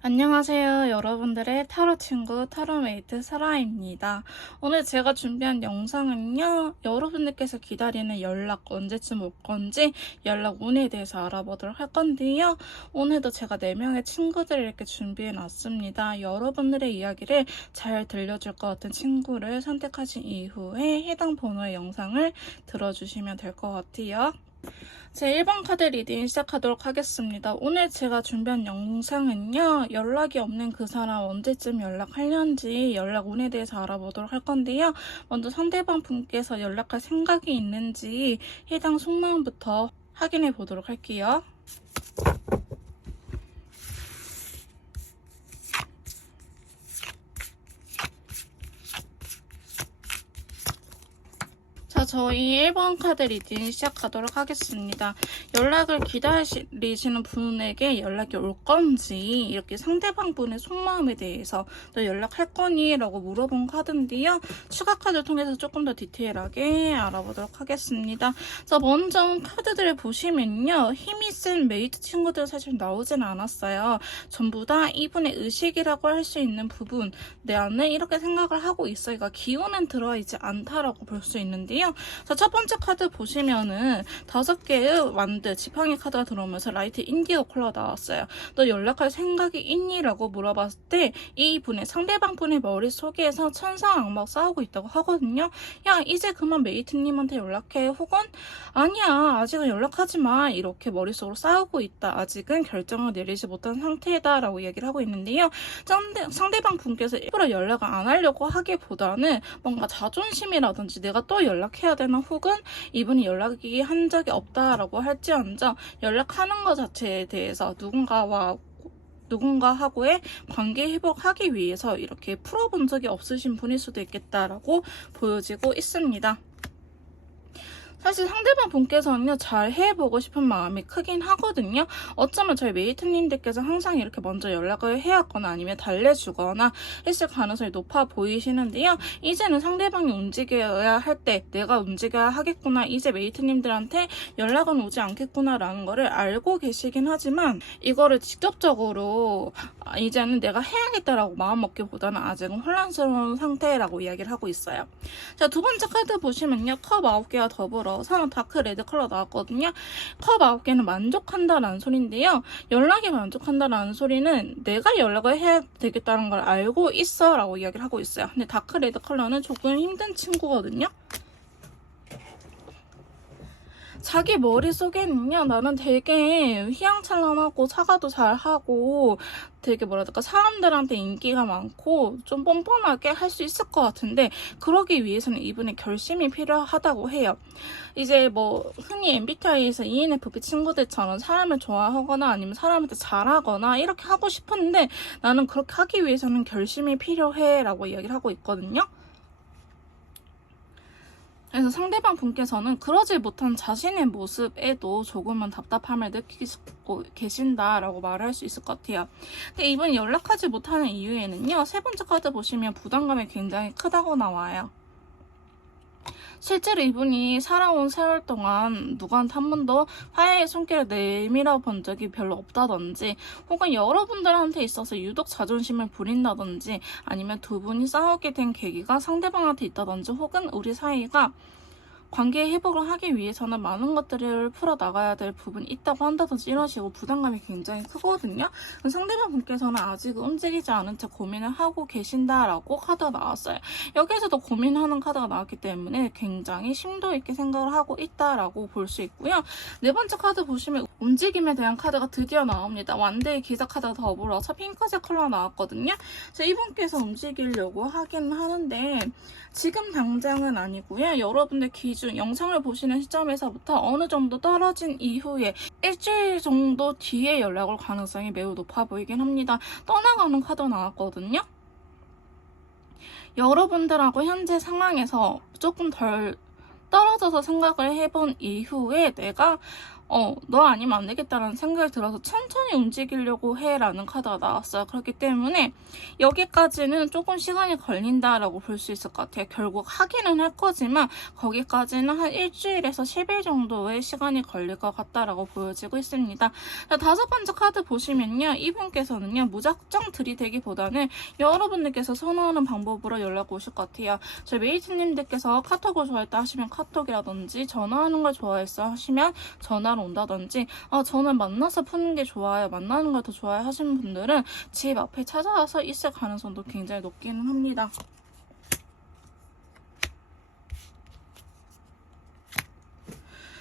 안녕하세요. 여러분들의 타로 친구 타로메이트 사라입니다. 오늘 제가 준비한 영상은요. 여러분들께서 기다리는 연락 언제쯤 올 건지 연락 운에 대해서 알아보도록 할 건데요. 오늘도 제가 4명의 친구들을 이렇게 준비해 놨습니다. 여러분들의 이야기를 잘 들려줄 것 같은 친구를 선택하신 이후에 해당 번호의 영상을 들어주시면 될 것 같아요. 제 1번 카드 리딩 시작하도록 하겠습니다. 오늘 제가 준비한 영상은요. 연락이 없는 그 사람 언제쯤 연락하려는지 연락 운에 대해서 알아보도록 할 건데요. 먼저 상대방 분께서 연락할 생각이 있는지 해당 속마음부터 확인해 보도록 할게요. 자, 저희 1번 카드 리딩 시작하도록 하겠습니다. 연락을 기다리시는 분에게 연락이 올 건지, 이렇게 상대방 분의 속마음에 대해서 너 연락할 거니? 라고 물어본 카드인데요. 추가 카드를 통해서 조금 더 디테일하게 알아보도록 하겠습니다. 자, 먼저 카드들을 보시면요. 힘이 센 메이트 친구들 사실 나오진 않았어요. 전부 다 이분의 의식이라고 할 수 있는 부분, 내 안에 이렇게 생각을 하고 있어. 그러니까 기운은 들어있지 않다라고 볼 수 있는데요. 자, 첫 번째 카드 보시면은 5개의 완드 지팡이 카드가 들어오면서 라이트 인디고 컬러 나왔어요. 너 연락할 생각이 있니? 라고 물어봤을 때 이분의 상대방 분의 머릿속에서 천상 악마와 싸우고 있다고 하거든요. 야, 이제 그만 메이트님한테 연락해. 혹은 아니야, 아직은 연락하지 마. 이렇게 머릿속으로 싸우고 있다. 아직은 결정을 내리지 못한 상태다 라고 얘기를 하고 있는데요. 상대방 분께서 일부러 연락을 안 하려고 하기보다는 뭔가 자존심이라든지 내가 또 연락해야 되나, 혹은 이분이 연락이 한 적이 없다라고 할지언정 연락하는 것 자체에 대해서 누군가하고의 관계 회복하기 위해서 이렇게 풀어본 적이 없으신 분일 수도 있겠다라고 보여지고 있습니다. 사실 상대방 분께서는요, 잘 해보고 싶은 마음이 크긴 하거든요. 어쩌면 저희 메이트님들께서 항상 이렇게 먼저 연락을 해왔거나 아니면 달래주거나 했을 가능성이 높아 보이시는데요. 이제는 상대방이 움직여야 할 때 내가 움직여야 하겠구나, 이제 메이트님들한테 연락은 오지 않겠구나 라는 거를 알고 계시긴 하지만 이거를 직접적으로 이제는 내가 해야겠다라고 마음먹기보다는 아직은 혼란스러운 상태라고 이야기를 하고 있어요. 자, 두 번째 카드 보시면요. 컵 9개와 더불어 다크 레드 컬러 나왔거든요. 컵 9개는 만족한다라는 소리인데요. 연락이 만족한다라는 소리는 내가 연락을 해야 되겠다는 걸 알고 있어 라고 이야기를 하고 있어요. 근데 다크 레드 컬러는 조금 힘든 친구거든요. 자기 머릿속에는요, 나는 되게 휘황찬란하고 사과도 잘하고 되게 뭐라 해야 될까, 사람들한테 인기가 많고 좀 뻔뻔하게 할 수 있을 것 같은데, 그러기 위해서는 이분의 결심이 필요하다고 해요. 이제 뭐 흔히 MBTI에서 ENFP 친구들처럼 사람을 좋아하거나 아니면 사람한테 잘하거나 이렇게 하고 싶은데, 나는 그렇게 하기 위해서는 결심이 필요해 라고 이야기를 하고 있거든요. 그래서 상대방 분께서는 그러지 못한 자신의 모습에도 조금은 답답함을 느끼고 계신다라고 말할 수 있을 것 같아요. 근데 이분이 연락하지 못하는 이유에는요, 세 번째 카드 보시면 부담감이 굉장히 크다고 나와요. 실제로 이분이 살아온 세월 동안 누구한테 한 번도 화해의 손길을 내밀어 본 적이 별로 없다든지, 혹은 여러분들한테 있어서 유독 자존심을 부린다든지, 아니면 두 분이 싸우게 된 계기가 상대방한테 있다든지, 혹은 우리 사이가 관계 회복을 하기 위해서는 많은 것들을 풀어나가야 될 부분이 있다고 한다든지 이런 식으로 부담감이 굉장히 크거든요. 상대방 분께서는 아직 움직이지 않은 채 고민을 하고 계신다라고 카드가 나왔어요. 여기에서도 고민하는 카드가 나왔기 때문에 굉장히 심도 있게 생각을 하고 있다라고 볼 수 있고요. 네 번째 카드 보시면 움직임에 대한 카드가 드디어 나옵니다. 완대의 기사 카드가 더불어서 핑크색 컬러가 나왔거든요. 그래서 이분께서 움직이려고 하긴 하는데 지금 당장은 아니고요. 여러분들 기준 영상을 보시는 시점에서부터 어느 정도 떨어진 이후에 일주일 정도 뒤에 연락 올 가능성이 매우 높아 보이긴 합니다. 떠나가는 카드 나왔거든요. 여러분들하고 현재 상황에서 조금 덜 떨어져서 생각을 해본 이후에 내가 너 아니면 안 되겠다라는 생각이 들어서 천천히 움직이려고 해라는 카드가 나왔어요. 그렇기 때문에 여기까지는 조금 시간이 걸린다라고 볼 수 있을 것 같아요. 결국 하기는 할 거지만 거기까지는 한 일주일에서 10일 정도의 시간이 걸릴 것 같다라고 보여지고 있습니다. 자, 다섯 번째 카드 보시면요. 이분께서는요. 무작정 들이대기보다는 여러분들께서 선호하는 방법으로 연락 오실 것 같아요. 저희 메이트님들께서 카톡을 좋아했다 하시면 카톡이라든지 전화하는 걸 좋아했어 하시면 전화로 온다든지 저는 만나서 푸는 게 좋아요. 만나는 걸 더 좋아요 하시는 분들은 집 앞에 찾아와서 있을 가능성도 굉장히 높기는 합니다.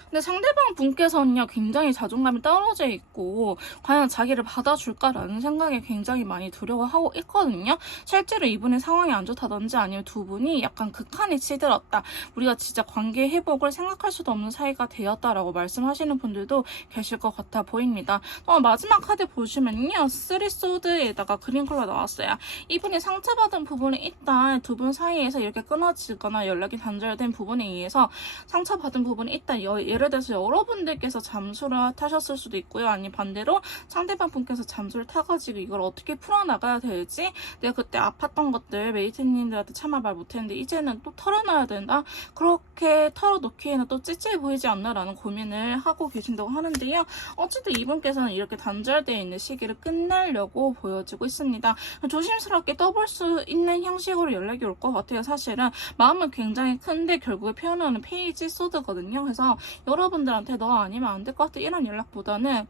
근데 상대방 분께서는요, 굉장히 자존감이 떨어져 있고, 과연 자기를 받아줄까라는 생각에 굉장히 많이 두려워하고 있거든요. 실제로 이분의 상황이 안 좋다든지 아니면 두 분이 약간 극한에 치들었다. 우리가 진짜 관계 회복을 생각할 수도 없는 사이가 되었다라고 말씀하시는 분들도 계실 것 같아 보입니다. 마지막 카드 보시면요, 쓰리 소드에다가 그린 컬러 나왔어요. 이분이 상처받은 부분이 있다. 두 분 사이에서 이렇게 끊어지거나 연락이 단절된 부분에 의해서 상처받은 부분이 있다. 예를 들어서 여러분들께서 잠수를 타셨을 수도 있고요. 아니 반대로 상대방 분께서 잠수를 타가지고 이걸 어떻게 풀어나가야 될지, 내가 그때 아팠던 것들 메이트님들한테 차마 말 못했는데 이제는 또 털어놔야 된다. 그렇게 털어놓기에는 또 찌찌해 보이지 않나라는 고민을 하고 계신다고 하는데요. 어쨌든 이분께서는 이렇게 단절되어 있는 시기를 끝내려고 보여지고 있습니다. 조심스럽게 떠볼 수 있는 형식으로 연락이 올 것 같아요. 사실은 마음은 굉장히 큰데 결국에 표현하는 페이지 소드거든요. 그래서 여러분들한테 너 아니면 안 될 것 같아 이런 연락보다는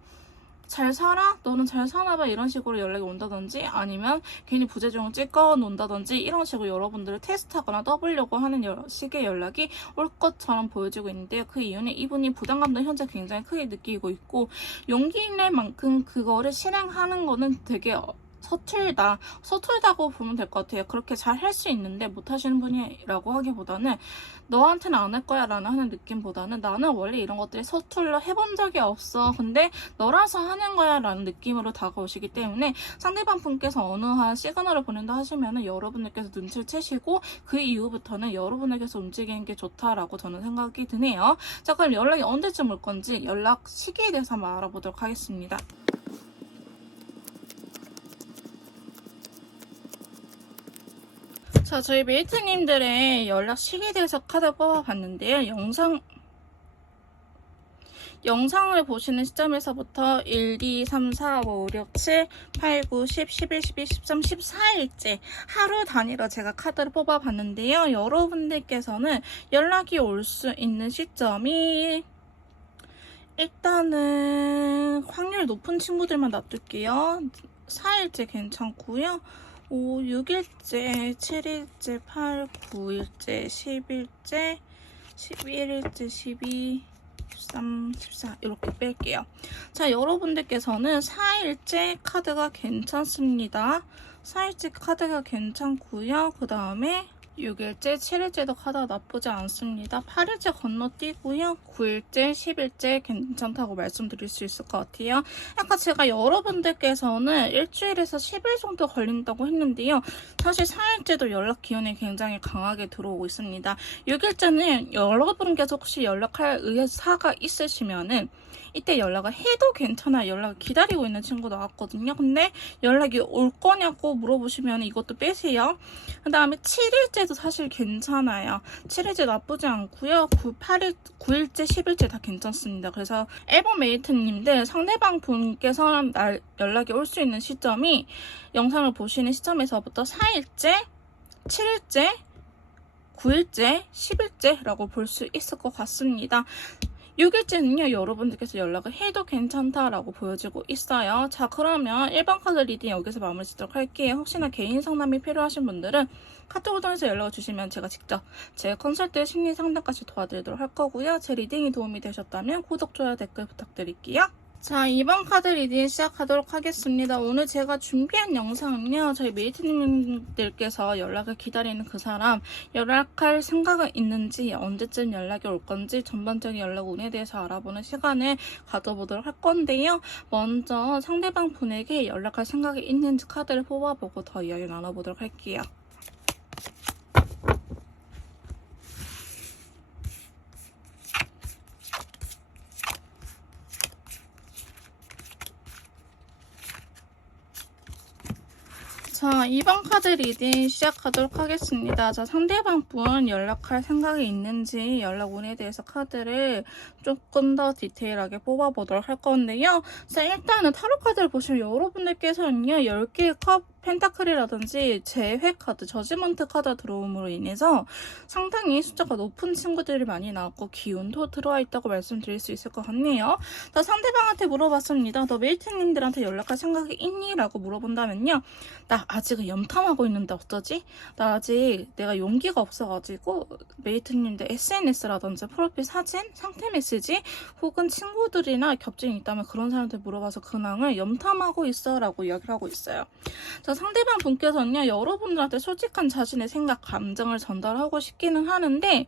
잘 살아? 너는 잘 사나봐? 이런 식으로 연락이 온다든지 아니면 괜히 부재중을 찍어 놓는다든지 이런 식으로 여러분들을 테스트하거나 떠보려고 하는 식의 연락이 올 것처럼 보여지고 있는데요. 그 이유는 이분이 부담감도 현재 굉장히 크게 느끼고 있고 용기 있는 만큼 그거를 실행하는 거는 되게 서툴다고 보면 될 것 같아요. 그렇게 잘 할 수 있는데 못하시는 분이라고 하기보다는 너한테는 안 할 거야 라는 하는 느낌보다는 나는 원래 이런 것들이 서툴러 해본 적이 없어. 근데 너라서 하는 거야 라는 느낌으로 다가오시기 때문에 상대방 분께서 어느 한 시그널을 보낸다 하시면은 여러분들께서 눈치를 채시고 그 이후부터는 여러분에게서 움직이는 게 좋다라고 저는 생각이 드네요. 자, 그럼 연락이 언제쯤 올 건지 연락 시기에 대해서 한번 알아보도록 하겠습니다. 자, 저희 메이트님들의 연락 시기에 대해서 카드 뽑아봤는데요. 영상을 보시는 시점에서부터 1, 2, 3, 4, 5, 6, 7, 8, 9, 10, 11, 12, 13, 14일째 하루 단위로 제가 카드를 뽑아봤는데요. 여러분들께서는 연락이 올 수 있는 시점이 일단은 확률 높은 친구들만 놔둘게요. 4일째 괜찮고요. 5, 6일째, 7일째, 8, 9일째, 10일째, 11일째, 12, 13, 14 이렇게 뺄게요. 자, 여러분들께서는 4일째 카드가 괜찮습니다. 4일째 카드가 괜찮고요. 그 다음에 6일째, 7일째도 카드가 나쁘지 않습니다. 8일째 건너뛰고요. 9일째, 10일째 괜찮다고 말씀드릴 수 있을 것 같아요. 아까 제가 여러분들께서는 일주일에서 10일 정도 걸린다고 했는데요. 사실 4일째도 연락 기운이 굉장히 강하게 들어오고 있습니다. 6일째는 여러분께서 혹시 연락할 의사가 있으시면은 이때 연락을 해도 괜찮아요. 연락을 기다리고 있는 친구 나왔거든요. 근데 연락이 올 거냐고 물어보시면 이것도 빼세요. 그 다음에 7일째도 사실 괜찮아요. 7일째 나쁘지 않고요. 9일째, 10일째 다 괜찮습니다. 그래서 앨범 메이트님들 상대방 분께서 연락이 올 수 있는 시점이 영상을 보시는 시점에서부터 4일째, 7일째, 9일째, 10일째라고 볼 수 있을 것 같습니다. 6일째는요, 여러분들께서 연락을 해도 괜찮다라고 보여지고 있어요. 자, 그러면 1번 카드 리딩 여기서 마무리 짓도록 할게요. 혹시나 개인 상담이 필요하신 분들은 카톡을 통해서 연락을 주시면 제가 직접 제 컨설트 심리 상담까지 도와드리도록 할 거고요. 제 리딩이 도움이 되셨다면 구독, 좋아요, 댓글 부탁드릴게요. 자, 2번 카드 리딩 시작하도록 하겠습니다. 오늘 제가 준비한 영상은요, 저희 메이트님들께서 연락을 기다리는 그 사람, 연락할 생각은 있는지, 언제쯤 연락이 올 건지, 전반적인 연락 운에 대해서 알아보는 시간을 가져보도록 할 건데요. 먼저 상대방 분에게 연락할 생각이 있는지 카드를 뽑아보고 더 이야기 나눠보도록 할게요. 자, 2번 카드 리딩 시작하도록 하겠습니다. 자, 상대방 분 연락할 생각이 있는지 연락 운에 대해서 카드를 조금 더 디테일하게 뽑아보도록 할 건데요. 자, 일단은 타로 카드를 보시면 여러분들께서는요, 10개의 컵 펜타클이라든지 재회 카드, 저지먼트 카드가 들어옴으로 인해서 상당히 숫자가 높은 친구들이 많이 나왔고 기운도 들어와 있다고 말씀드릴 수 있을 것 같네요. 자, 상대방한테 물어봤습니다. 너 메이트님들한테 연락할 생각이 있니? 라고 물어본다면요. 나 아직은 염탐하고 있는데 어쩌지? 나 아직 내가 용기가 없어가지고 메이트님들 SNS라든지 프로필 사진, 상태 메시지 혹은 친구들이나 겹증이 있다면 그런 사람한테 물어봐서 근황을 염탐하고 있어 라고 이야기를 하고 있어요. 자, 상대방 분께서는요, 여러분들한테 솔직한 자신의 생각, 감정을 전달하고 싶기는 하는데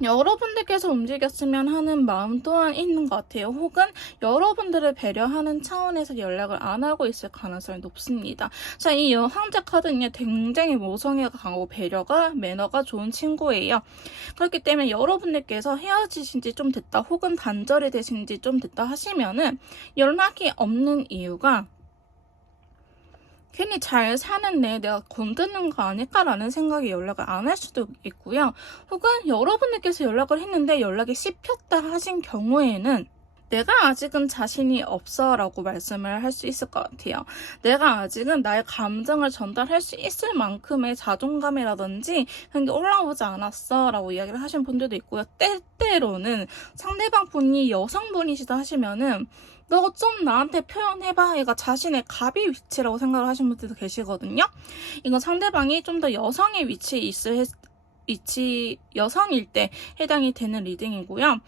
여러분들께서 움직였으면 하는 마음 또한 있는 것 같아요. 혹은 여러분들을 배려하는 차원에서 연락을 안 하고 있을 가능성이 높습니다. 자, 이 황제 카드는요, 굉장히 모성애가 강하고 배려가, 매너가 좋은 친구예요. 그렇기 때문에 여러분들께서 헤어지신 지 좀 됐다, 혹은 단절이 되신 지 좀 됐다 하시면은 연락이 없는 이유가 괜히 잘 사는데 내가 건드는 거 아닐까라는 생각에 연락을 안 할 수도 있고요. 혹은 여러분들께서 연락을 했는데 연락이 씹혔다 하신 경우에는 내가 아직은 자신이 없어 라고 말씀을 할 수 있을 것 같아요. 내가 아직은 나의 감정을 전달할 수 있을 만큼의 자존감이라든지 그런 게 올라오지 않았어 라고 이야기를 하신 분들도 있고요. 때때로는 상대방 분이 여성분이시다 하시면은 너 좀 나한테 표현해봐. 얘가 자신의 갑의 위치라고 생각을 하시는 분들도 계시거든요. 이건 상대방이 좀 더 여성의 위치에 여성일 때 해당이 되는 리딩이고요.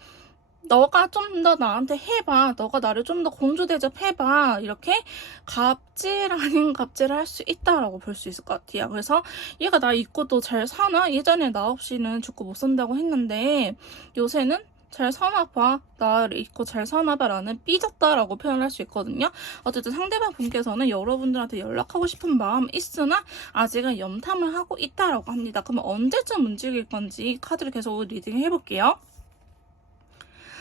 너가 좀 더 나한테 해봐. 너가 나를 좀 더 공주 대접해봐. 이렇게 갑질 아닌 갑질을 할 수 있다라고 볼 수 있을 것 같아요. 그래서 얘가 나 잊고 또 잘 사나? 예전에 나 없이는 죽고 못 산다고 했는데 요새는 잘 사나봐. 나를 잊고 잘 사나봐 라는 삐졌다라고 표현할 수 있거든요. 어쨌든 상대방 분께서는 여러분들한테 연락하고 싶은 마음 있으나 아직은 염탐을 하고 있다라고 합니다. 그러면 언제쯤 움직일 건지 카드를 계속 리딩 해볼게요.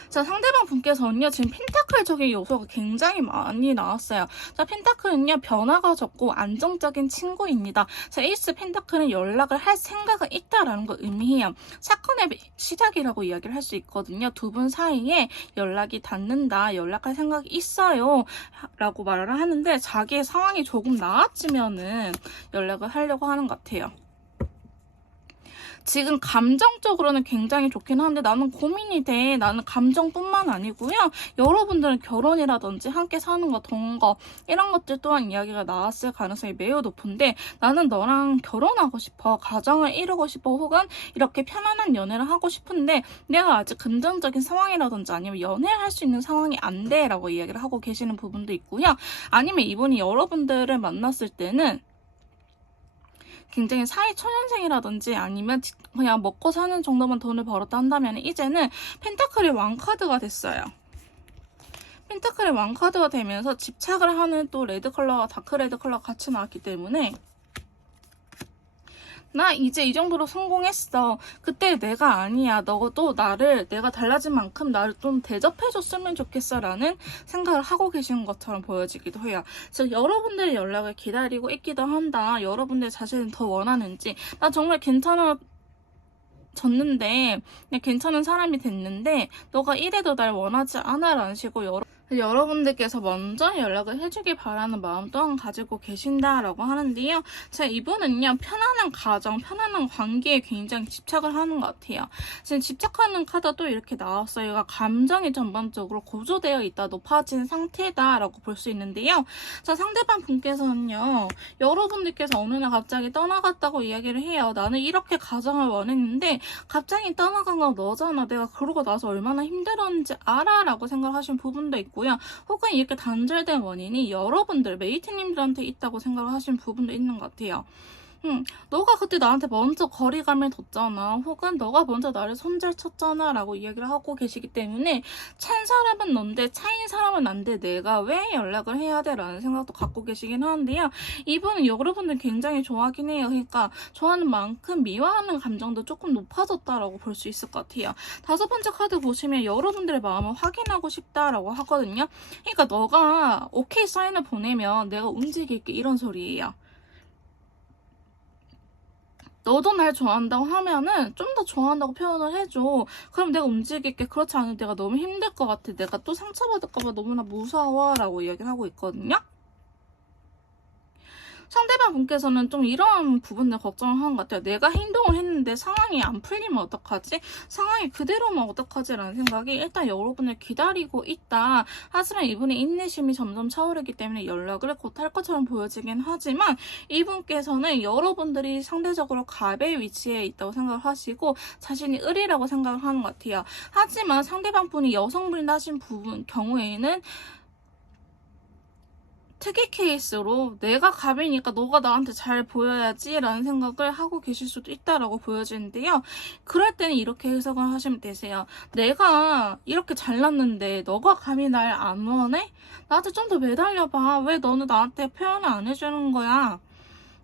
자, 상대방 분께서는요, 지금 펜타클적인 요소가 굉장히 많이 나왔어요. 자, 펜타클은요, 변화가 적고 안정적인 친구입니다. 자, 에이스 펜타클은 연락을 할 생각은 있다라는 걸 의미해요. 사건의 시작이라고 이야기를 할 수 있거든요. 두 분 사이에 연락이 닿는다, 연락할 생각이 있어요. 라고 말을 하는데, 자기의 상황이 조금 나아지면은 연락을 하려고 하는 것 같아요. 지금 감정적으로는 굉장히 좋긴 한데 나는 고민이 돼. 나는 감정뿐만 아니고요. 여러분들은 결혼이라든지 함께 사는 거, 동거 이런 것들 또한 이야기가 나왔을 가능성이 매우 높은데 나는 너랑 결혼하고 싶어. 가정을 이루고 싶어. 혹은 이렇게 편안한 연애를 하고 싶은데 내가 아직 금전적인 상황이라든지 아니면 연애를 할 수 있는 상황이 안 돼. 라고 이야기를 하고 계시는 부분도 있고요. 아니면 이분이 여러분들을 만났을 때는 굉장히 사회 초년생이라든지 아니면 그냥 먹고 사는 정도만 돈을 벌었다 한다면 이제는 펜타클의 왕카드가 됐어요. 펜타클의 왕카드가 되면서 집착을 하는 또 레드 컬러와 다크 레드 컬러가 같이 나왔기 때문에 나 이제 이 정도로 성공했어. 그때 내가 아니야. 너도 나를 내가 달라진 만큼 나를 좀 대접해줬으면 좋겠어 라는 생각을 하고 계시는 것처럼 보여지기도 해요. 즉 여러분들의 연락을 기다리고 있기도 한다. 여러분들 자신은 더 원하는지 나 정말 졌는데 그냥 괜찮은 사람이 됐는데 너가 이래도 날 원하지 않아 라는 식으로 여러분들께서 먼저 연락을 해주길 바라는 마음 또한 가지고 계신다라고 하는데요. 자, 이분은요, 편안한 가정, 편안한 관계에 굉장히 집착을 하는 것 같아요. 지금 집착하는 카드가 또 이렇게 나왔어요. 얘가 감정이 전반적으로 고조되어 있다, 높아진 상태다라고 볼 수 있는데요. 자, 상대방 분께서는요, 여러분들께서 어느 날 갑자기 떠나갔다고 이야기를 해요. 나는 이렇게 가정을 원했는데 갑자기 떠나간 건 너잖아. 내가 그러고 나서 얼마나 힘들었는지 알아 라고 생각하시는 부분도 있고 혹은 이렇게 단절된 원인이 여러분들, 메이트님들한테 있다고 생각을 하시는 부분도 있는 것 같아요. 너가 그때 나한테 먼저 거리감을 뒀잖아. 혹은 너가 먼저 나를 손절쳤잖아. 라고 이야기를 하고 계시기 때문에 찬 사람은 넌데 차인 사람은 난데 내가 왜 연락을 해야 돼? 라는 생각도 갖고 계시긴 하는데요. 이분은 여러분들 굉장히 좋아하긴 해요. 그러니까 좋아하는 만큼 미워하는 감정도 조금 높아졌다라고 볼 수 있을 것 같아요. 다섯 번째 카드 보시면 여러분들의 마음을 확인하고 싶다라고 하거든요. 그러니까 너가 오케이 사인을 보내면 내가 움직일게 이런 소리예요. 너도 날 좋아한다고 하면은 좀 더 좋아한다고 표현을 해줘. 그럼 내가 움직일게. 그렇지 않으면 내가 너무 힘들 것 같아. 내가 또 상처받을까봐 너무나 무서워. 라고 이야기를 하고 있거든요. 상대방 분께서는 좀 이런 부분을 걱정을 하는 것 같아요. 내가 행동을 했는데 상황이 안 풀리면 어떡하지? 상황이 그대로면 어떡하지? 라는 생각이 일단 여러분을 기다리고 있다. 하지만 이분의 인내심이 점점 차오르기 때문에 연락을 곧 할 것처럼 보여지긴 하지만 이분께서는 여러분들이 상대적으로 갑의 위치에 있다고 생각을 하시고 자신이 을이라고 생각을 하는 것 같아요. 하지만 상대방 분이 여성분이 하신 경우에는 특이 케이스로 내가 갑이니까 너가 나한테 잘 보여야지 라는 생각을 하고 계실 수도 있다라고 보여지는데요. 그럴 때는 이렇게 해석을 하시면 되세요. 내가 이렇게 잘났는데 너가 감히 날 안 원해? 나한테 좀 더 매달려봐. 왜 너는 나한테 표현을 안 해주는 거야?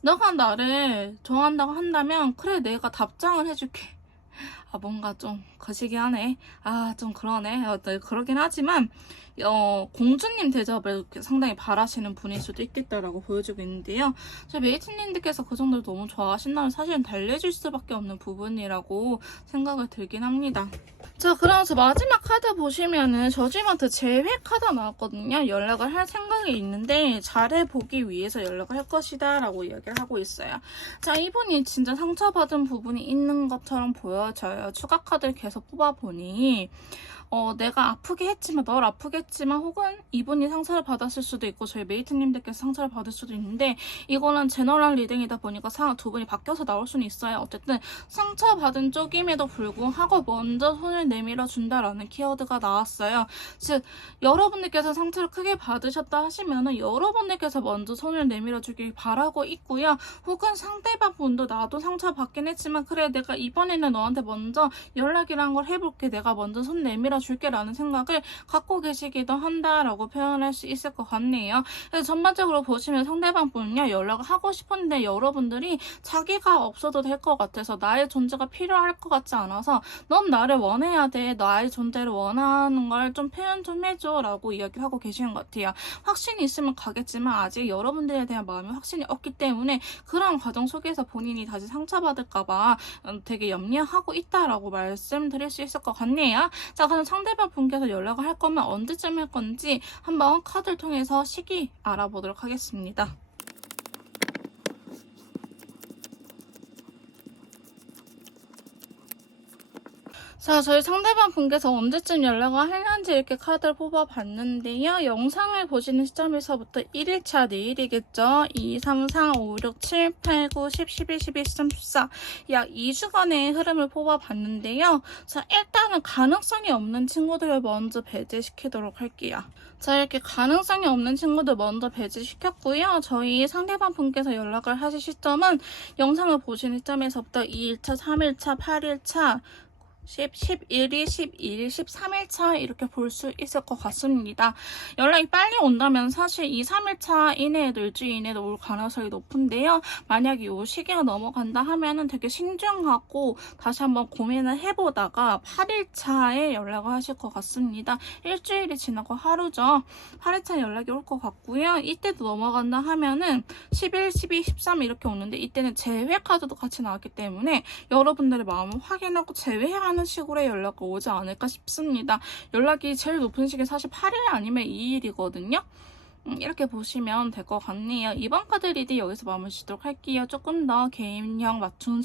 너가 나를 좋아한다고 한다면 그래 내가 답장을 해줄게. 뭔가 좀 거시기 하네. 좀 그러네. 네, 그러긴 하지만 공주님 대접을 상당히 바라시는 분일 수도 있겠다라고 보여주고 있는데요. 저희 메이트님들께서 그 정도를 너무 좋아하신다면 사실은 달래줄 수밖에 없는 부분이라고 생각을 들긴 합니다. 자, 그러면서 마지막 카드 보시면은 저지먼트 재회 카드 나왔거든요. 연락을 할 생각이 있는데 잘해보기 위해서 연락을 할 것이다 라고 이야기를 하고 있어요. 자, 이분이 진짜 상처받은 부분이 있는 것처럼 보여져요. 추가 카드를 계속 뽑아보니 내가 아프게 했지만 널 아프게 했지만 혹은 이분이 상처를 받았을 수도 있고 저희 메이트님들께서 상처를 받을 수도 있는데 이거는 제너럴 리딩이다 보니까 두 분이 바뀌어서 나올 수는 있어요. 어쨌든 상처받은 쪽임에도 불구하고 먼저 손을 내밀어 준다라는 키워드가 나왔어요. 즉 여러분들께서 상처를 크게 받으셨다 하시면은 여러분들께서 먼저 손을 내밀어 주길 바라고 있고요. 혹은 상대방 분도 나도 상처받긴 했지만 그래 내가 이번에는 너한테 먼저 연락이란 걸 해볼게. 내가 먼저 손 내밀어 줄게 라는 생각을 갖고 계시기도 한다라고 표현할 수 있을 것 같네요. 그래서 전반적으로 보시면 상대방 분은요 연락을 하고 싶은데 여러분들이 자기가 없어도 될 것 같아서 나의 존재가 필요할 것 같지 않아서 넌 나를 원해야 돼. 나의 존재를 원하는 걸 좀 표현 좀 해줘 라고 이야기를 하고 계시는 것 같아요. 확신이 있으면 가겠지만 아직 여러분들에 대한 마음이 확신이 없기 때문에 그런 과정 속에서 본인이 다시 상처받을까봐 되게 염려하고 있다라고 말씀드릴 수 있을 것 같네요. 자, 그럼 상대방 분께서 연락을 할 거면 언제쯤 할 건지 한번 카드를 통해서 시기 알아보도록 하겠습니다. 자, 저희 상대방 분께서 언제쯤 연락을 하는지 이렇게 카드를 뽑아봤는데요. 영상을 보시는 시점에서부터 1일차 내일이겠죠. 2, 3, 4, 5, 6, 7, 8, 9, 10, 11, 12, 13, 14. 약 2주간의 흐름을 뽑아봤는데요. 자, 일단은 가능성이 없는 친구들을 먼저 배제시키도록 할게요. 자, 이렇게 가능성이 없는 친구들 먼저 배제시켰고요. 저희 상대방 분께서 연락을 하실 시점은 영상을 보시는 시점에서부터 2일차, 3일차, 8일차, 11일, 12일, 13일차 이렇게 볼 수 있을 것 같습니다. 연락이 빨리 온다면 사실 2, 3일차 이내에도 일주일 이내에도 올 가능성이 높은데요. 만약에 이 시기가 넘어간다 하면은 되게 신중하고 다시 한번 고민을 해보다가 8일차에 연락을 하실 것 같습니다. 일주일이 지나고 하루죠. 8일차 연락이 올 것 같고요. 이때도 넘어간다 하면은 11, 12, 13 이렇게 오는데 이때는 재회 카드도 같이 나왔기 때문에 여러분들의 마음을 확인하고 재회하는 식으로 연락이 오지 않을까 싶습니다. 연락이 제일 높은 시기 사실 8일 아니면 2일이거든요. 이렇게 보시면 될 것 같네요. 이번 카드 리딩 여기서 마무리 짓도록 할게요. 조금 더 개인형 맞춤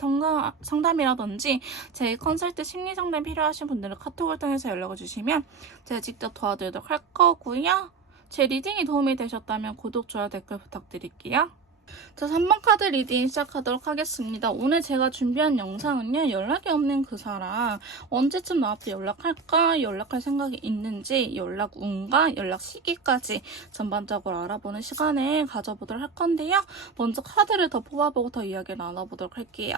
상담이라든지 제 컨설트 심리 상담 필요하신 분들은 카톡을 통해서 연락을 주시면 제가 직접 도와드리도록 할 거고요. 제 리딩이 도움이 되셨다면 구독, 좋아요, 댓글 부탁드릴게요. 자, 3번 카드 리딩 시작하도록 하겠습니다. 오늘 제가 준비한 영상은요, 연락이 없는 그 사람, 언제쯤 나한테 연락할까, 연락할 생각이 있는지, 연락 운과 연락 시기까지 전반적으로 알아보는 시간을 가져보도록 할 건데요. 먼저 카드를 더 뽑아보고 더 이야기를 나눠보도록 할게요.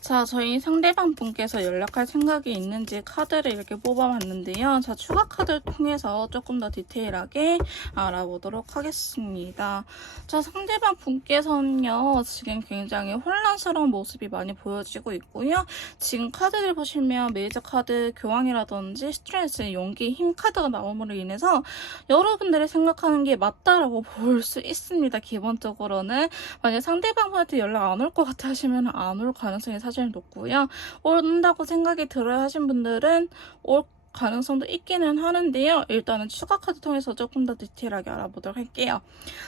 자, 저희 상대방 분께서 연락할 생각이 있는지 카드를 이렇게 뽑아봤는데요. 자, 추가 카드를 통해서 조금 더 디테일하게 알아보도록 하겠습니다. 자, 상대방 분께서는요, 지금 굉장히 혼란스러운 모습이 많이 보여지고 있고요. 지금 카드를 보시면 메이저 카드 교황이라든지 스트레스, 용기, 힘 카드가 나옴으로 인해서 여러분들이 생각하는 게 맞다라고 볼 수 있습니다. 기본적으로는. 만약 상대방분한테 연락 안 올 것 같아 하시면 안 올 가능성이 사실 높고요. 온다고 생각이 들어야 하신 분들은 올 가능성도 있기는 하는데요. 일단은 추가 카드 통해서 조금 더 디테일하게 알아보도록 할게요.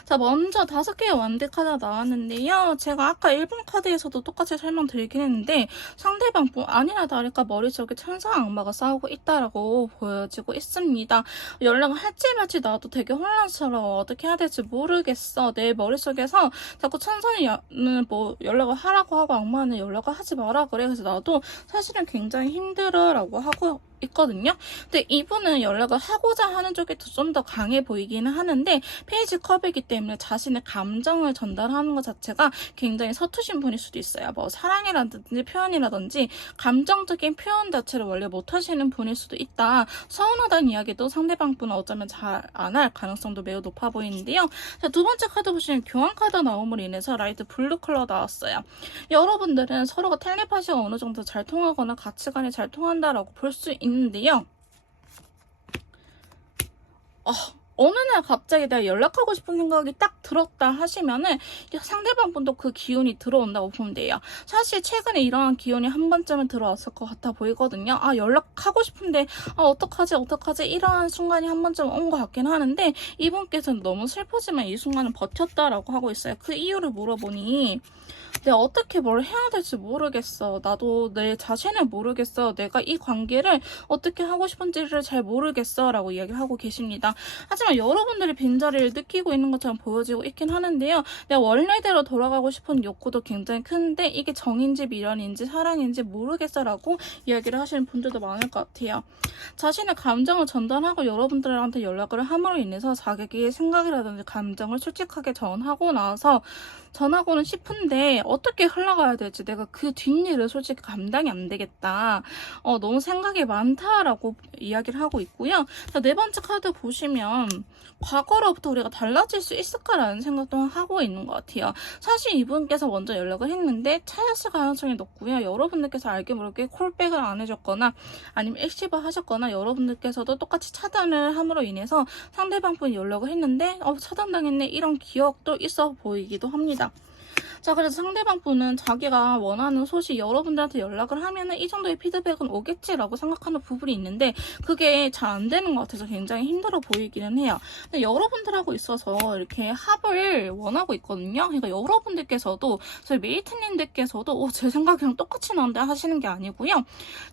자, 먼저 5개의 완드 카드가 나왔는데요. 제가 아까 1번 카드에서도 똑같이 설명드리긴 했는데 상대방 아니나 다를까 머릿속에 천사 악마가 싸우고 있다라고 보여지고 있습니다. 연락을 할지 말지 나도 되게 혼란스러워. 어떻게 해야 될지 모르겠어. 내 머릿속에서 자꾸 천사는 뭐 연락을 하라고 하고 악마는 연락을 하지 마라 그래. 그래서 나도 사실은 굉장히 힘들어라고 하고 있거든요. 근데 이분은 연락을 하고자 하는 쪽이 좀 더 강해 보이기는 하는데 페이지 컵이기 때문에 자신의 감정을 전달하는 것 자체가 굉장히 서투신 분일 수도 있어요. 뭐 사랑이라든지 표현이라든지 감정적인 표현 자체를 원래 못하시는 분일 수도 있다. 서운하다는 이야기도 상대방 분은 어쩌면 잘 안 할 가능성도 매우 높아 보이는데요. 자, 두 번째 카드 보시면 교환 카드 나옴으로 인해서 라이트 블루 컬러 나왔어요. 여러분들은 서로가 텔레파시가 어느 정도 잘 통하거나 가치관이 잘 통한다라고 볼 수 있는데요. 어느 날 갑자기 내가 연락하고 싶은 생각이 딱 들었다 하시면은 상대방 분도 그 기운이 들어온다고 보면 돼요. 사실 최근에 이러한 기운이 한 번쯤은 들어왔을 것 같아 보이거든요. 아, 연락하고 싶은데 어떡하지 이러한 순간이 한 번쯤 온 것 같긴 하는데 이분께서는 너무 슬프지만 이 순간을 버텼다라고 하고 있어요. 그 이유를 물어보니 내가 어떻게 뭘 해야 될지 모르겠어. 나도 내 자신을 모르겠어. 내가 이 관계를 어떻게 하고 싶은지를 잘 모르겠어 라고 이야기를 하고 계십니다. 하지만 여러분들이 빈자리를 느끼고 있는 것처럼 보여지고 있긴 하는데요. 내가 원래대로 돌아가고 싶은 욕구도 굉장히 큰데 이게 정인지 미련인지 사랑인지 모르겠어 라고 이야기를 하시는 분들도 많을 것 같아요. 자신의 감정을 전달하고 여러분들한테 연락을 함으로 인해서 자기의 생각이라든지 감정을 솔직하게 전하고 나서 전하고는 싶은데 어떻게 흘러가야 될지 내가 그 뒷일을 솔직히 감당이 안 되겠다. 너무 생각이 많다라고 이야기를 하고 있고요. 자, 네 번째 카드 보시면 과거로부터 우리가 달라질 수 있을까라는 생각도 하고 있는 것 같아요. 사실 이분께서 먼저 연락을 했는데 차였을 가능성이 높고요. 여러분들께서 알게 모르게 콜백을 안 해줬거나 아니면 액시브 하셨거나 여러분들께서도 똑같이 차단을 함으로 인해서 상대방 분이 연락을 했는데 차단당했네 이런 기억도 있어 보이기도 합니다. 자, 그래서 상대방 분은 자기가 원하는 소식 여러분들한테 연락을 하면은 이 정도의 피드백은 오겠지라고 생각하는 부분이 있는데 그게 잘 안 되는 것 같아서 굉장히 힘들어 보이기는 해요. 근데 여러분들하고 있어서 이렇게 합을 원하고 있거든요. 그러니까 여러분들께서도 저희 메이트님들께서도 제 생각이랑 똑같이 나온다 하시는 게 아니고요.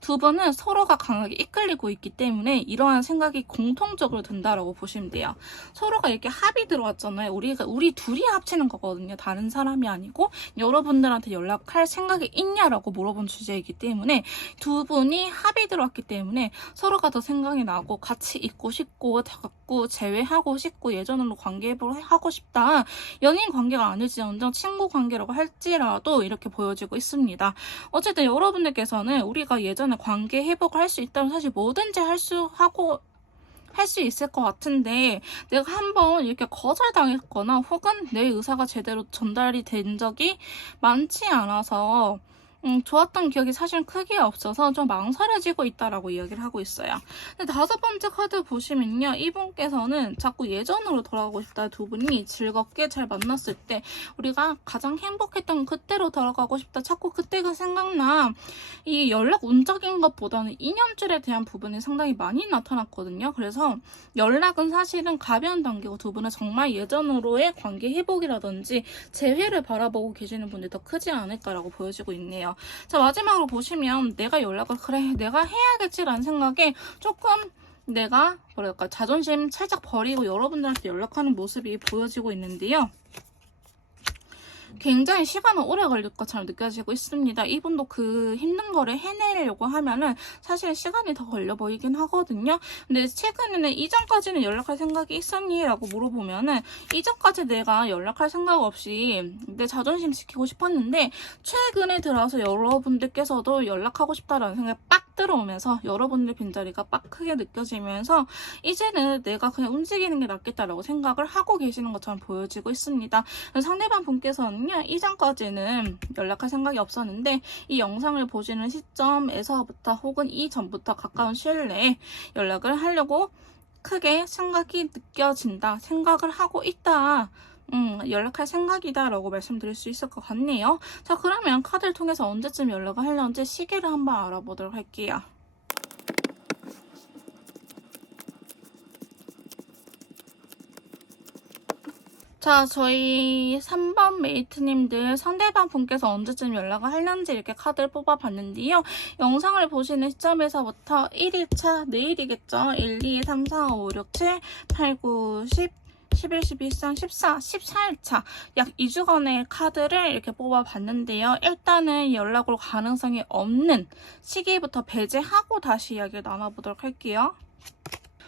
두 분은 서로가 강하게 이끌리고 있기 때문에 이러한 생각이 공통적으로 든다라고 보시면 돼요. 서로가 이렇게 합이 들어왔잖아요. 우리 둘이 합치는 거거든요. 다른 사람이 아니고 여러분들한테 연락할 생각이 있냐라고 물어본 주제이기 때문에 두 분이 합이 들어왔기 때문에 서로가 더 생각이 나고 같이 있고 싶고 자꾸 재회하고 싶고 예전으로 관계를 하고 싶다. 연인 관계가 아닐지언정 친구 관계라고 할지라도 이렇게 보여지고 있습니다. 어쨌든 여러분들께서는 우리가 예전에 관계 회복을 할 수 있다면 사실 뭐든지 할 수 있을 것 같은데 내가 한번 이렇게 거절당했거나 혹은 내 의사가 제대로 전달이 된 적이 많지 않아서 좋았던 기억이 사실 크게 없어서 좀 망설여지고 있다라고 이야기를 하고 있어요. 근데 5번째 카드 보시면요. 이분께서는 자꾸 예전으로 돌아가고 싶다. 두 분이 즐겁게 잘 만났을 때 우리가 가장 행복했던 그때로 돌아가고 싶다. 자꾸 그때가 생각나. 이 연락 운적인 것보다는 이념줄에 대한 부분이 상당히 많이 나타났거든요. 그래서 연락은 사실은 가벼운 단계고 두 분은 정말 예전으로의 관계 회복이라든지 재회를 바라보고 계시는 분들이 더 크지 않을까라고 보여지고 있네요. 자, 마지막으로 보시면 내가 연락을 그래 내가 해야겠지라는 생각에 조금 내가 뭐랄까 자존심 살짝 버리고 여러분들한테 연락하는 모습이 보여지고 있는데요. 굉장히 시간은 오래 걸릴 것처럼 느껴지고 있습니다. 이분도 그 힘든 거를 해내려고 하면은 사실 시간이 더 걸려 보이긴 하거든요. 근데 최근에는 이전까지는 연락할 생각이 있었니? 라고 물어보면은 이전까지 내가 연락할 생각 없이 내 자존심 지키고 싶었는데 최근에 들어서 여러분들께서도 연락하고 싶다라는 생각이 빡 들어오면서 여러분들 빈자리가 빡 크게 느껴지면서 이제는 내가 그냥 움직이는 게 낫겠다라고 생각을 하고 계시는 것처럼 보여지고 있습니다. 상대방 분께서는 이전까지는 연락할 생각이 없었는데 이 영상을 보시는 시점에서부터 혹은 이전부터 가까운 시일 내에 연락을 하려고 크게 생각이 느껴진다. 생각을 하고 있다. 연락할 생각이다 라고 말씀드릴 수 있을 것 같네요. 자, 그러면 카드를 통해서 언제쯤 연락을 하려는지 시기를 한번 알아보도록 할게요. 자, 저희 3번 메이트님들 상대방 분께서 언제쯤 연락을 하려는지 이렇게 카드를 뽑아봤는데요. 영상을 보시는 시점에서부터 1일차 내일이겠죠. 1, 2, 3, 4, 5, 6, 7, 8, 9, 10, 11, 12, 13, 14, 14일차 약 2주간의 카드를 이렇게 뽑아봤는데요. 일단은 연락 올 가능성이 없는 시기부터 배제하고 다시 이야기를 나눠보도록 할게요.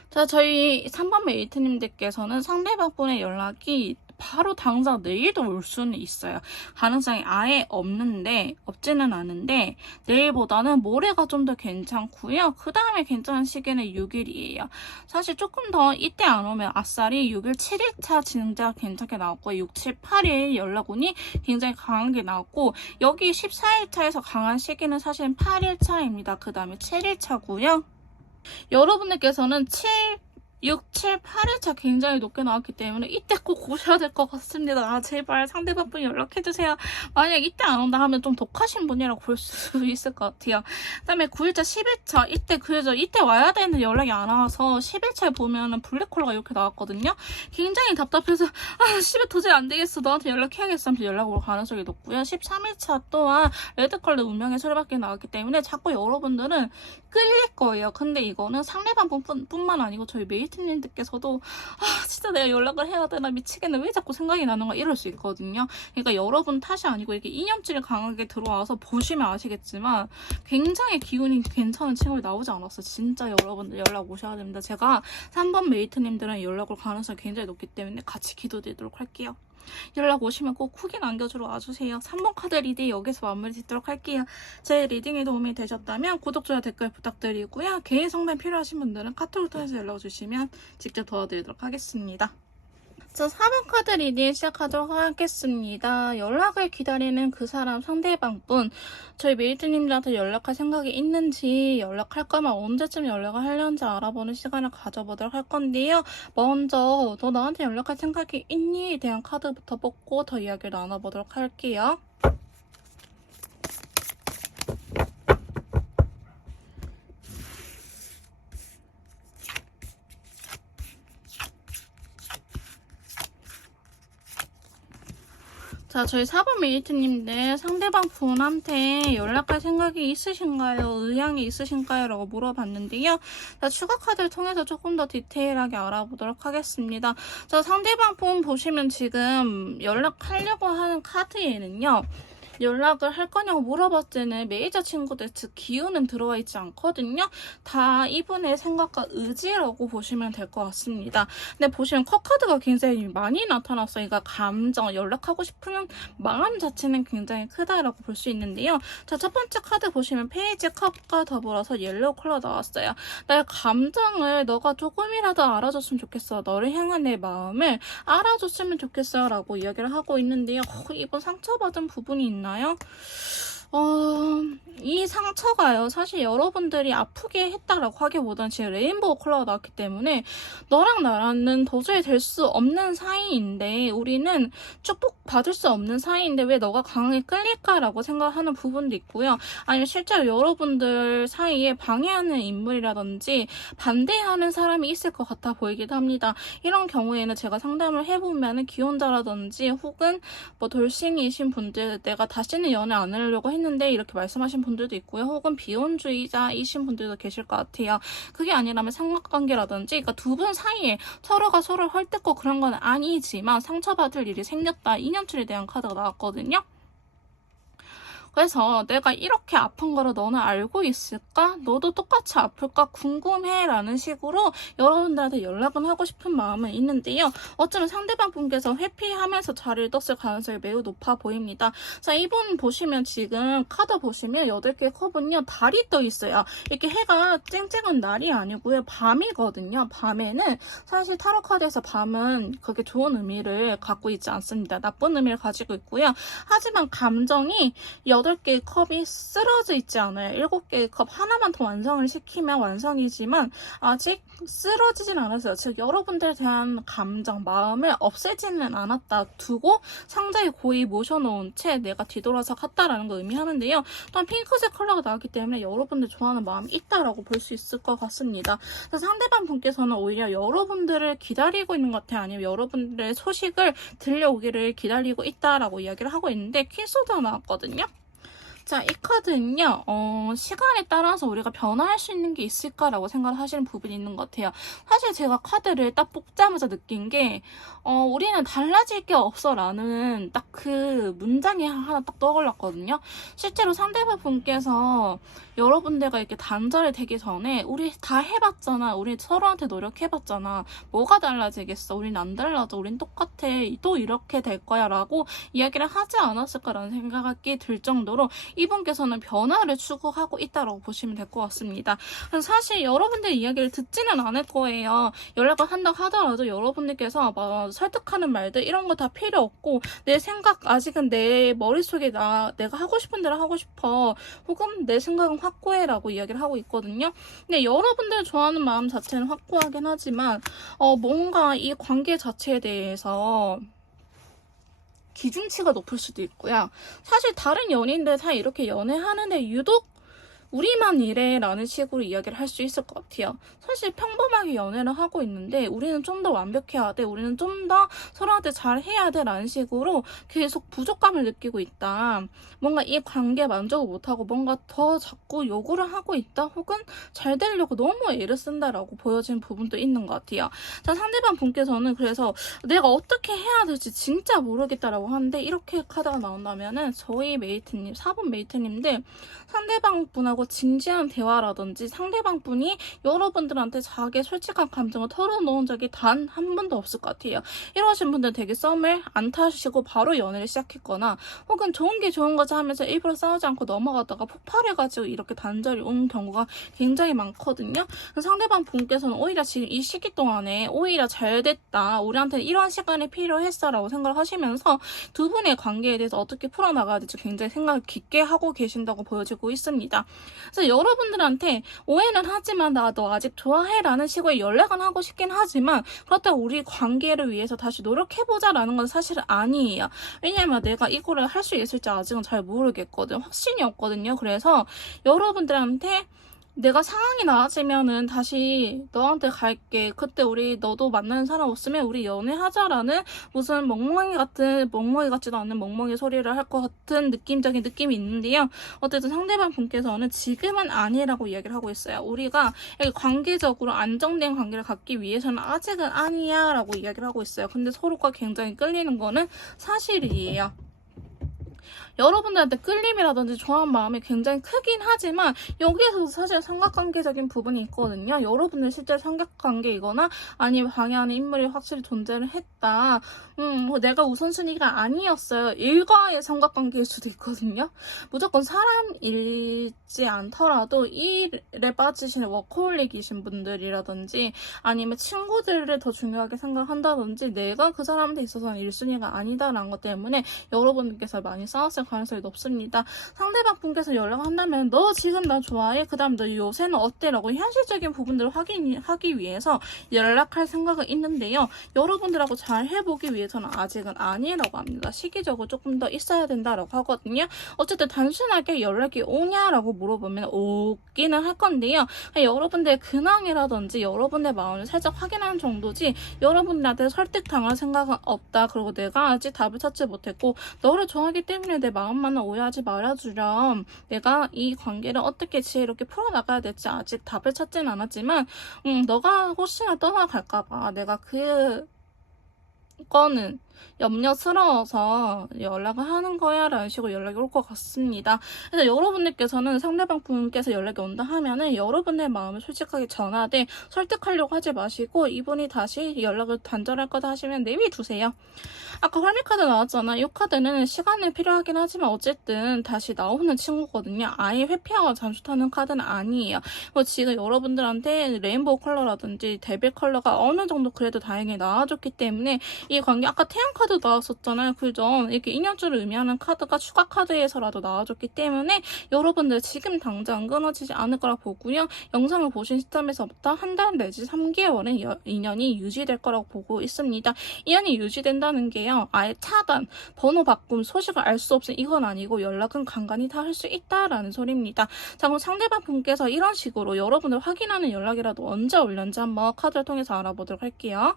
자, 저희 3번 메이트님들께서는 상대방 분의 연락이 바로 당장 내일도 올 수는 있어요. 가능성이 아예 없지는 않은데 내일보다는 모레가 좀 더 괜찮고요. 그 다음에 괜찮은 시기는 6일이에요. 사실 조금 더 이때 안 오면 아싸리 6일, 7일차 진짜 괜찮게 나왔고 6, 7, 8일 연락운이 굉장히 강한 게 나왔고 여기 14일차에서 강한 시기는 사실 8일차입니다. 그 다음에 7일차고요. 여러분들께서는 6, 7, 8일차 굉장히 높게 나왔기 때문에 이때 꼭 오셔야 될 것 같습니다. 아, 제발 상대방 분 연락해주세요. 만약 이때 안 온다 하면 좀 독하신 분이라고 볼 수 있을 것 같아요. 그 다음에 9일차, 10일차 이때 와야 되는데 연락이 안 와서 10일차에 보면은 블랙홀러가 이렇게 나왔거든요. 굉장히 답답해서 10일 도저히 안 되겠어. 너한테 연락해야겠어 하면서 연락 올 가능성이 높고요. 13일차 또한 레드컬러 운명의 소리밖에 나왔기 때문에 자꾸 여러분들은 끌릴 거예요. 근데 이거는 상대방 뿐만 아니고 저희 메이트님들께서도 진짜 내가 연락을 해야 되나 미치겠네 왜 자꾸 생각이 나는 거야 이럴 수 있거든요. 그러니까 여러분 탓이 아니고 이렇게 이념질이 강하게 들어와서 보시면 아시겠지만 굉장히 기운이 괜찮은 친구가 나오지 않았어요. 진짜 여러분들 연락 오셔야 됩니다. 제가 3번 메이트님들은 연락 올 가능성이 굉장히 높기 때문에 같이 기도드리도록 할게요. 연락 오시면 꼭 후기 남겨주러 와주세요. 3번 카드 리딩 여기서 마무리 짓도록 할게요. 제 리딩에 도움이 되셨다면 구독, 좋아요, 댓글 부탁드리고요. 개인 상담 필요하신 분들은 카톡을 통해서 연락 주시면 직접 도와드리도록 하겠습니다. 자, 4번 카드 리딩 시작하도록 하겠습니다. 연락을 기다리는 그 사람 상대방 분 저희 메이트님들한테 연락할 생각이 있는지 연락할 거면 언제쯤 연락을 하려는지 알아보는 시간을 가져보도록 할 건데요. 먼저 너 나한테 연락할 생각이 있니? 에 대한 카드부터 뽑고 더 이야기를 나눠보도록 할게요. 자, 저희 4번 메이트님들 상대방 분한테 연락할 생각이 있으신가요? 의향이 있으신가요? 라고 물어봤는데요. 자, 추가 카드를 통해서 조금 더 디테일하게 알아보도록 하겠습니다. 자, 상대방 분 보시면 지금 연락하려고 하는 카드에는요. 연락을 할 거냐고 물어봤을 때는 메이저 친구들 즉 기운은 들어와 있지 않거든요. 다 이분의 생각과 의지라고 보시면 될 것 같습니다. 근데 보시면 컵카드가 굉장히 많이 나타났어요. 그러니까 감정, 연락하고 싶은 마음 자체는 굉장히 크다라고 볼 수 있는데요. 자, 첫 번째 카드 보시면 페이지 컵과 더불어서 옐로우 컬러 나왔어요. 나의 감정을 너가 조금이라도 알아줬으면 좋겠어. 너를 향한 내 마음을 알아줬으면 좋겠어 라고 이야기를 하고 있는데요. 이분 상처받은 부분이 있나요? 이 상처가요, 사실 여러분들이 아프게 했다라고 하기보다는 지금 레인보우 컬러가 나왔기 때문에 너랑 나랑은 도저히 될 수 없는 사이인데, 우리는 축복받을 수 없는 사이인데 왜 너가 강하게 끌릴까라고 생각하는 부분도 있고요. 아니면 실제로 여러분들 사이에 방해하는 인물이라든지 반대하는 사람이 있을 것 같아 보이기도 합니다. 이런 경우에는 제가 상담을 해보면 기혼자라든지 혹은 뭐 돌싱이신 분들, 내가 다시는 연애 안 하려고 했는데 이렇게 말씀하신 분들도 있고요. 혹은 비혼주의자이신 분들도 계실 것 같아요. 그게 아니라면 삼각관계라든지, 그러니까 두 분 사이에 서로가 서로를 헐뜯고 그런 건 아니지만 상처받을 일이 생겼다. 인연줄에 대한 카드가 나왔거든요. 그래서 내가 이렇게 아픈 거를 너는 알고 있을까? 너도 똑같이 아플까? 궁금해 라는 식으로 여러분들한테 연락은 하고 싶은 마음은 있는데요. 어쩌면 상대방 분께서 회피하면서 자리를 떴을 가능성이 매우 높아 보입니다. 자, 이분 보시면 지금 카드 보시면 8개의 컵은요, 달이 떠 있어요. 이렇게 해가 쨍쨍한 날이 아니고요, 밤이거든요. 밤에는 사실 타로 카드에서 밤은 그렇게 좋은 의미를 갖고 있지 않습니다. 나쁜 의미를 가지고 있고요. 하지만 감정이 8개의 컵이 쓰러져 있지 않아요. 7개의 컵 하나만 더 완성을 시키면 완성이지만 아직 쓰러지진 않았어요. 즉 여러분들에 대한 감정, 마음을 없애지는 않았다 두고 상자에 고이 모셔놓은 채 내가 뒤돌아서 갔다라는 걸 의미하는데요. 또한 핑크색 컬러가 나왔기 때문에 여러분들 좋아하는 마음이 있다라고 볼 수 있을 것 같습니다. 그래서 상대방 분께서는 오히려 여러분들을 기다리고 있는 것 같아요. 아니면 여러분들의 소식을 들려오기를 기다리고 있다라고 이야기를 하고 있는데, 퀸소드가 나왔거든요. 자, 이 카드는요, 시간에 따라서 우리가 변화할 수 있는 게 있을까라고 생각을 하시는 부분이 있는 것 같아요. 사실 제가 카드를 딱 뽑자마자 느낀 게, 우리는 달라질 게 없어 라는 딱 그 문장이 하나 딱 떠올랐거든요. 실제로 상대방 분께서 여러분들과 이렇게 단절이 되기 전에 우리 다 해봤잖아. 우리 서로한테 노력해봤잖아. 뭐가 달라지겠어. 우린 안 달라져. 우린 똑같아. 또 이렇게 될 거야 라고 이야기를 하지 않았을까라는 생각이 들 정도로 이분께서는 변화를 추구하고 있다고 보시면 될 것 같습니다. 사실 여러분들 이야기를 듣지는 않을 거예요. 연락을 한다고 하더라도 여러분들께서 막 설득하는 말들 이런 거 다 필요 없고, 내 생각 아직은 내 머릿속에 내가 하고 싶은 대로 하고 싶어, 혹은 내 생각은 확고해 라고 이야기를 하고 있거든요. 근데 여러분들 좋아하는 마음 자체는 확고하긴 하지만 뭔가 이 관계 자체에 대해서 기준치가 높을 수도 있고요. 사실 다른 연인들 다 이렇게 연애하는데 유독 우리만 이래 라는 식으로 이야기를 할 수 있을 것 같아요. 사실 평범하게 연애를 하고 있는데 우리는 좀 더 완벽해야 돼, 우리는 좀 더 서로한테 잘해야 돼 라는 식으로 계속 부족감을 느끼고 있다. 뭔가 이 관계에 만족을 못하고 뭔가 더 자꾸 요구를 하고 있다, 혹은 잘 되려고 너무 애를 쓴다라고 보여지는 부분도 있는 것 같아요. 자, 상대방 분께서는 그래서 내가 어떻게 해야 될지 진짜 모르겠다라고 하는데, 이렇게 카드가 나온다면은 저희 메이트님, 4번 메이트님들 상대방 분하고 진지한 대화라든지 상대방 분이 여러분들한테 자기의 솔직한 감정을 털어놓은 적이 단 한 번도 없을 것 같아요. 이러신 분들 되게 썸을 안 타시고 바로 연애를 시작했거나, 혹은 좋은 게 좋은 거지 하면서 일부러 싸우지 않고 넘어가다가 폭발해가지고 이렇게 단절이 온 경우가 굉장히 많거든요. 상대방 분께서는 오히려 지금 이 시기 동안에 오히려 잘 됐다, 우리한테 이런 시간이 필요했어 라고 생각을 하시면서 두 분의 관계에 대해서 어떻게 풀어나가야 될지 굉장히 생각을 깊게 하고 계신다고 보여지고 있습니다. 그래서 여러분들한테 오해는 하지만 나 너 아직 좋아해 라는 식으로 연락은 하고 싶긴 하지만, 그렇다고 우리 관계를 위해서 다시 노력해보자 라는 건 사실은 아니에요. 왜냐면 내가 이거를 할 수 있을지 아직은 잘 모르겠거든. 확신이 없거든요. 그래서 여러분들한테 내가 상황이 나아지면은 다시 너한테 갈게, 그때 너도 만나는 사람 없으면 우리 연애하자라는 무슨 멍멍이 같지도 않는 멍멍이 소리를 할 것 같은 느낌적인 느낌이 있는데요. 어쨌든 상대방 분께서는 지금은 아니라고 이야기를 하고 있어요. 우리가 관계적으로 안정된 관계를 갖기 위해서는 아직은 아니야 라고 이야기를 하고 있어요. 근데 서로가 굉장히 끌리는 거는 사실이에요. 여러분들한테 끌림이라든지 좋아하는 마음이 굉장히 크긴 하지만 여기에서도 사실 삼각관계적인 부분이 있거든요. 여러분들 실제 삼각관계이거나 아니면 방해하는 인물이 확실히 존재를 했다. 내가 우선순위가 아니었어요. 일과의 삼각관계일 수도 있거든요. 무조건 사람이지 않더라도 일에 빠지시는 워커홀릭이신 분들이라든지, 아니면 친구들을 더 중요하게 생각한다든지, 내가 그 사람한테 있어서는 1순위가 아니다라는 것 때문에 여러분들께서 많이 싸웠을 가능성이 높습니다. 상대방 분께서 연락한다면 너 지금 나 좋아해? 그 다음 너 요새는 어때? 라고 현실적인 부분들을 확인하기 위해서 연락할 생각은 있는데요. 여러분들하고 잘 해보기 위해서는 아직은 아니라고 합니다. 시기적으로 조금 더 있어야 된다라고 하거든요. 어쨌든 단순하게 연락이 오냐라고 물어보면 오기는 할 건데요. 여러분들의 근황이라든지 여러분의 마음을 살짝 확인하는 정도지 여러분들한테 설득당할 생각은 없다. 그리고 내가 아직 답을 찾지 못했고 너를 좋아하기 때문에 내 마음만은 오해하지 말아주렴. 내가 이 관계를 어떻게 지혜롭게 풀어나가야 될지 아직 답을 찾진 않았지만 너가 혹시나 떠나갈까봐 내가 그거는 염려스러워서 연락을 하는 거야 라는 식으로 연락이 올 것 같습니다. 그래서 여러분들께서는 상대방 분께서 연락이 온다 하면은 여러분의 마음을 솔직하게 전하되 설득하려고 하지 마시고 이분이 다시 연락을 단절할 거다 하시면 내비두세요. 아까 활미카드 나왔잖아. 이 카드는 시간이 필요하긴 하지만 어쨌든 다시 나오는 친구거든요. 아예 회피하고 잠수 타는 카드는 아니에요. 지금 여러분들한테 레인보우 컬러라든지 데빌 컬러가 어느 정도 그래도 다행히 나와줬기 때문에 이 관계 아까 태양 카드 나왔었잖아요. 그죠? 이렇게 인연줄을 의미하는 카드가 추가 카드에서라도 나와줬기 때문에 여러분들 지금 당장 끊어지지 않을 거라 보고요. 영상을 보신 시점에서부터 한 달 내지 3개월은 인연이 유지될 거라고 보고 있습니다. 인연이 유지된다는 게요. 아예 차단, 번호 바꿈, 소식을 알 수 없음 이건 아니고 연락은 간간히 다 할 수 있다라는 소리입니다. 자, 그럼 상대방 분께서 이런 식으로 여러분을 확인하는 연락이라도 언제 올렸는지 한번 카드를 통해서 알아보도록 할게요.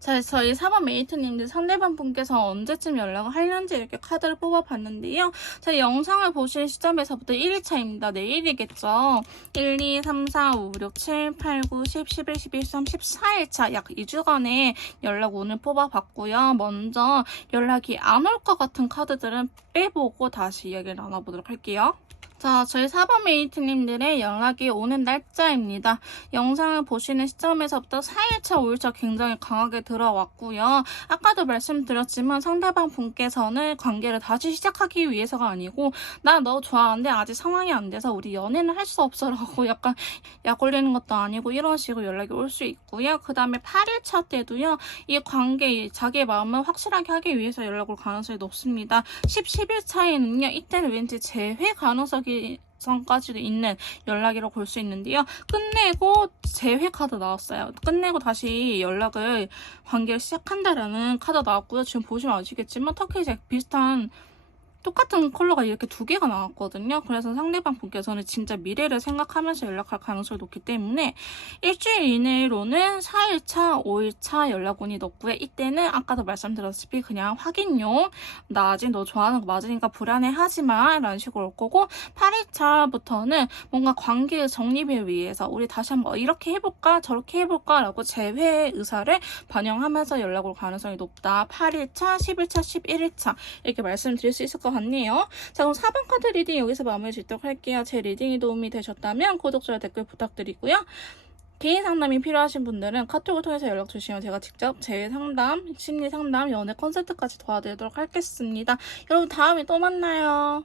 자, 저희 4번 메이트님들 상대방 분께서 언제쯤 연락을 하려는지 이렇게 카드를 뽑아봤는데요. 자, 영상을 보실 시점에서부터 1일차입니다. 내일이겠죠. 1, 2, 3, 4, 5, 6, 7, 8, 9, 10, 11, 12, 13, 14일차 약 2주간의 연락 오늘 뽑아봤고요. 먼저 연락이 안 올 것 같은 카드들은 빼보고 다시 이야기를 나눠보도록 할게요. 자, 저희 4번 메이트님들의 연락이 오는 날짜입니다. 영상을 보시는 시점에서부터 4일차, 5일차 굉장히 강하게 들어왔고요. 아까도 말씀드렸지만 상대방 분께서는 관계를 다시 시작하기 위해서가 아니고 나 너 좋아하는데 아직 상황이 안 돼서 우리 연애는 할 수 없어 라고 약간 약 올리는 것도 아니고 이런 식으로 연락이 올 수 있고요. 그 다음에 8일차 때도요. 이 관계, 자기의 마음을 확실하게 하기 위해서 연락 올 가능성이 높습니다. 10, 11차에는요. 이때는 왠지 재회 가능성이 까지도 있는 연락이라고 볼 수 있는데요. 끝내고 재회 카드 나왔어요. 끝내고 다시 연락을 관계를 시작한다라는 카드 나왔고요. 지금 보시면 아시겠지만 터키색 비슷한 똑같은 컬러가 이렇게 두 개가 나왔거든요. 그래서 상대방 분께서는 진짜 미래를 생각하면서 연락할 가능성이 높기 때문에 일주일 이내로는 4일차, 5일차 연락운이 높고요. 이때는 아까도 말씀드렸다시피 그냥 확인용 나 아직 너 좋아하는 거 맞으니까 불안해하지마 라는 식으로 올 거고 8일차부터는 뭔가 관계의 정립을 위해서 우리 다시 한번 이렇게 해볼까 저렇게 해볼까 라고 재회의 의사를 반영하면서 연락 올 가능성이 높다. 8일차, 10일차, 11일차 이렇게 말씀드릴 수 있을 것 같네요. 자, 그럼 4번 카드 리딩 여기서 마무리 짓도록 할게요. 제 리딩이 도움이 되셨다면 구독, 좋아요, 댓글 부탁드리고요. 개인 상담이 필요하신 분들은 카톡을 통해서 연락 주시면 제가 직접 제 상담, 심리 상담, 연애 컨설트까지 도와드리도록 하겠습니다. 여러분 다음에 또 만나요.